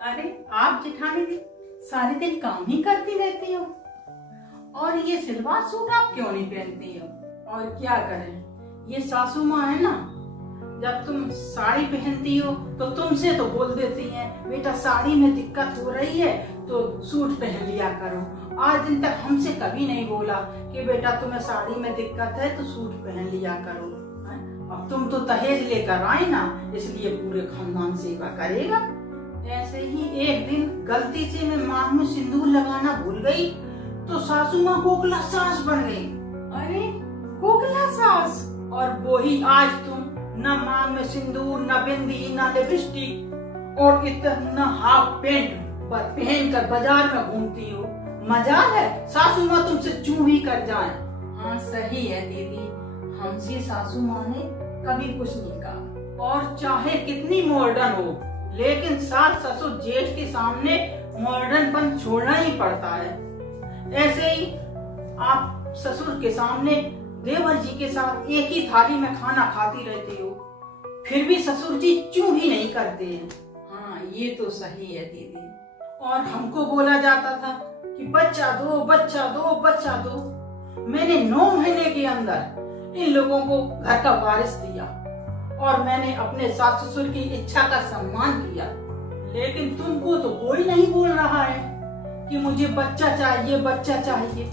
अरे आप जेठानी जी सारे दिन काम ही करती रहती हो और ये सलवार सूट आप क्यों नहीं पहनती हो? और क्या करें, ये सासू माँ है ना, जब तुम साड़ी पहनती हो तो तुमसे तो बोल देती हैं बेटा साड़ी में दिक्कत हो रही है तो सूट पहन लिया करो। आज दिन तक हमसे कभी नहीं बोला कि बेटा तुम्हें साड़ी में दिक्कत है तो सूट पहन लिया करो। अब तुम तो दहेज लेकर आए ना, इसलिए पूरे खानदान सेवा करेगा। ऐसे ही एक दिन गलती से मैं मांग में सिंदूर लगाना भूल गई तो सासू माँ कोकिला सास बन गई। अरे कोकिला सास, और वो ही आज तुम न मांग में सिंदूर, न बिंदी, न लिपस्टिक और इतना हाफ पेंट पहन कर बाजार में घूमती हो। मजाल है सासू माँ तुमसे चू भी कर जाए। हाँ सही है दीदी, हमसे सासू माँ ने कभी कुछ नहीं कहा। और चाहे कितनी मॉडर्न हो लेकिन सास ससुर जेठ के सामने मॉडर्नपन छोड़ना ही पड़ता है। ऐसे ही आप ससुर के सामने देवर जी के साथ एक ही थाली में खाना खाती रहती हो, फिर भी ससुर जी चू भी नहीं करते हैं। हाँ ये तो सही है दीदी। और हमको बोला जाता था कि बच्चा दो बच्चा दो बच्चा दो। मैंने 9 महीने के अंदर इन लोगों को घर का वारिस दिया और मैंने अपने सास ससुर की इच्छा का सम्मान किया। लेकिन तुमको तो कोई नहीं बोल रहा है कि मुझे बच्चा चाहिए बच्चा चाहिए।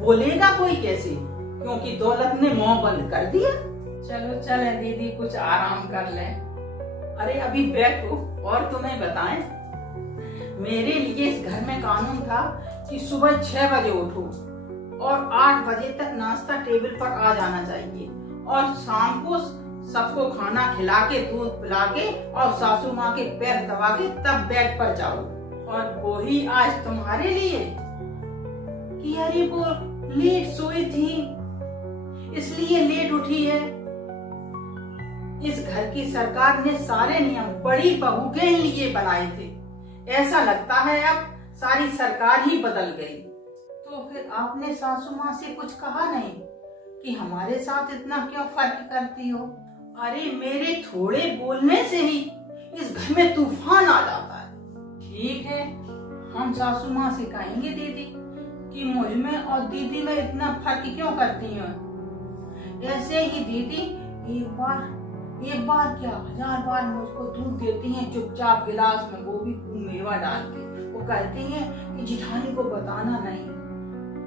बोलेगा कोई कैसे, क्योंकि दौलत ने मुंह बंद कर दिया। चलो चले दीदी कुछ आराम कर ले। अरे अभी बैठो और तुम्हें बताएं, मेरे लिए इस घर में कानून था कि सुबह 6 बजे उठो और 8 बजे तक नाश्ता टेबल पर आ जाना चाहिए और शाम को सबको खाना खिला के दूध पिला के और सासू माँ के पैर दबा के तब बेड पर जाओ। और वो ही आज तुम्हारे लिए कि अरे वो लेट सोई थी इसलिए लेट उठी है। इस घर की सरकार ने सारे नियम बड़ी बहू के लिए बनाए थे। ऐसा लगता है अब सारी सरकार ही बदल गई। तो फिर आपने सासू माँ से कुछ कहा नहीं कि हमारे साथ इतना क्यों फर्क करती हो? अरे मेरे थोड़े बोलने से ही इस घर में तूफान आ जाता है। ठीक है, हम सासू माँ से कहेंगे दीदी कि मुझ में और दीदी में इतना फर्क क्यों करती हो। ऐसे ही दीदी एक बार क्या 1000 बार मुझको दूध देती हैं चुपचाप गिलास में, वो भी मेवा डाल के। वो कहती हैं कि जिठानी को बताना नहीं।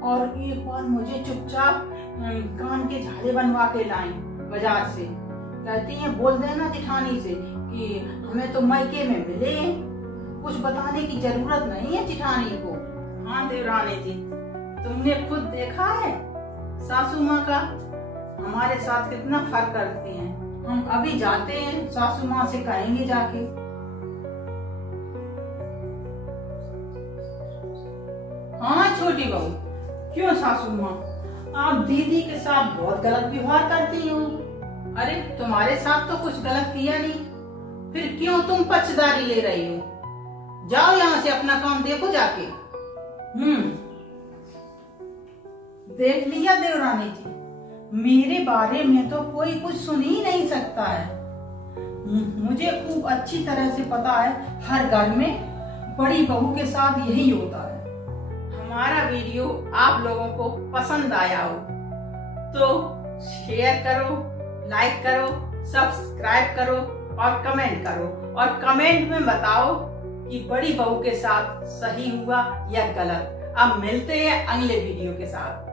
और एक बार मुझे चुपचाप कान के झाड़े बनवा के लाएं बाजार से। कहती हैं बोल देना जिठानी से कि हमें तो मायके में मिले, कुछ बताने की जरूरत नहीं है जिठानी को। हाँ देवरानी जी, तुमने खुद देखा है सासू माँ का हमारे साथ कितना फर्क करती हैं। हम अभी जाते हैं, सासू माँ से कहेंगे जाके। हाँ छोटी बहू, क्यों सासू माँ, आप दीदी के साथ बहुत गलत व्यवहार करती हो। अरे तुम्हारे साथ तो कुछ गलत किया नहीं, फिर क्यों तुम पक्षदारी ले रही हो? जाओ यहाँ से, अपना काम देखो जाके। देख लिया देवरानी जी, मेरे बारे में तो कोई कुछ सुन ही नहीं सकता है। मुझे खूब अच्छी तरह से पता है हर घर में बड़ी बहू के साथ यही होता है। हमारा वीडियो आप लोगों को पसंद आया हो तो शेयर करो, लाइक करो, सब्सक्राइब करो और कमेंट करो। और कमेंट में बताओ कि बड़ी बहू के साथ सही हुआ या गलत। अब मिलते हैं अगले वीडियो के साथ।